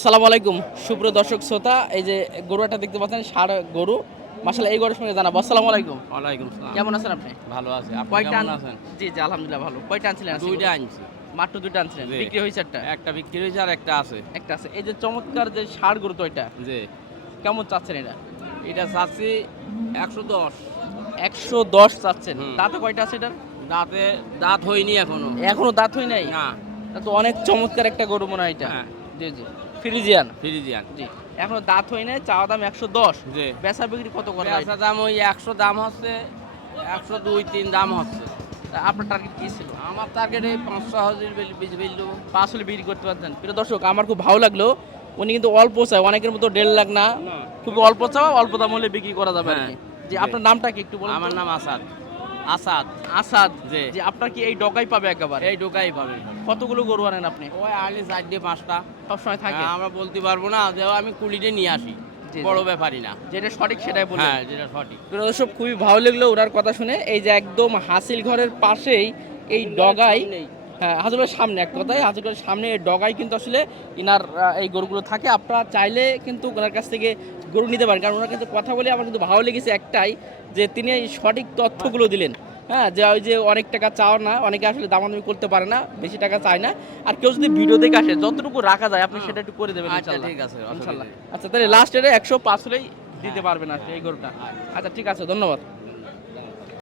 আসসালামু আলাইকুম সুপ্রিয় দর্শক শ্রোতা, এই যে গরুটা দেখতে পাচ্ছেন ষাঁড় গরু। মাশাআল্লাহ, এই গরুর সঙ্গে জানাবো। আসসালামু আলাইকুম। ওয়ালাইকুম সালাম। কেমন আছেন আপনি? ভালো আছি। আপনি কয়টা কেমন আছেন? জি জি, আলহামদুলিল্লাহ ভালো। কয়টা আনছিলেন আজকে ২ গরু? টা আনছি। মাত্র 2টা আনছিলেন, জি। বিক্রি হয়েছে একটা? একটা বিক্রি হয়েছে আর একটা আছে। একটা আছে। এই যে চমৎকার যে ষাঁড় গরু, তো এটা জি। কেমন চাচ্ছেন এটা? এটা চাচ্ছি ১১০। 110 চাচ্ছেন। হুম। দাঁতে কয়টা আছে এটার? দাঁতে দাঁত হয়নি এখনো। এখনো দাঁত হয় নাই? না। তা তো অনেক চমৎকার একটা গরু মনে হয় এটা। হ্যাঁ। জি জি, ফ্রিজিয়ান। ফ্রিজিয়ান। জি, এখনো দাঁত হয় নাই, চাওয়া দাম 110। জি। বেচা বিক্রি কত করে? পেঁয়াজের দাম ওই ১০০ দাম হচ্ছে, ১০২-৩ দাম হচ্ছে। আপনার টার্গেট কি ছিল? আমার টার্গেট এই ৫০০ হাজার বেশি বেচবো। আসলে বিক্রি করতে পারতেন। প্রিয় দর্শক, আমার খুব ভালো লাগলো। উনি কিন্তু অল্প চায়, অনেকের মতো 1.5 লাখ না, খুব অল্প চাওয়া, অল্প দাম হলে বিক্রি করা যাবে আর হ্যাঁ। কি। জি, জি। আপনার নামটা কি একটু বলুন তো? আমার নাম আসাদ। আসাদ। আসাদ। জি। জি, আপনার কি এই ডগাই পাবে একেবারে? এই ঢোকাই পাবে। কতগুলো গরু আনেন আপনি? ওই আর্লি ৪-৫টা। সবসময় থাকে? আমরা বলতে পারবো না যে আমি কুলিতে নিয়ে আসি, জি, জি। বড় ব্যাপারই না। যেটা সঠিক সেটাই বললেন। হ্যাঁ, যেটা সঠিক। প্রিয় দর্শক, খুবই ভালো লাগলো ওনার কথা শুনে। এই যে একদম হাসিল ঘরের পাশেই এই ডগাই, হ্যাঁ হাসিলের সামনে, এক কথায় হাসিলের সামনে এই ডগাই কিন্তু আসলে ইনার এই গরুগুলো থাকে। আপনারা চাইলে কিন্তু ওনার কাছ থেকে গরু নিতে পারেন, কারণ ওনার কাছে কথা বলে আমার কিন্তু ভালো লেগেছে একটাই, যে তিনি এই সঠিক তথ্যগুলো দিলেন। হ্যাঁ, যে ওই যে অনেক টাকা চাও না, অনেকে আসলে দামাদামি করতে পারে না, বেশি টাকা চায় না। আর কেউ যদি ভিডিও দেখে আসে, যতটুকু রাখা যায় আপনি সেটা একটু করে দেবেন আচ্ছা, ইনশাল্লাহ। ঠিক আছে, অসুবিধা ইনশাল্লাহ। নেই। আচ্ছা, তাহলে লাস্ট এর 105 হলেই দিতে হ্যাঁ, পারবেন আর কি হ্যাঁ। এই গরুটা। আচ্ছা ঠিক আছে, ধন্যবাদ।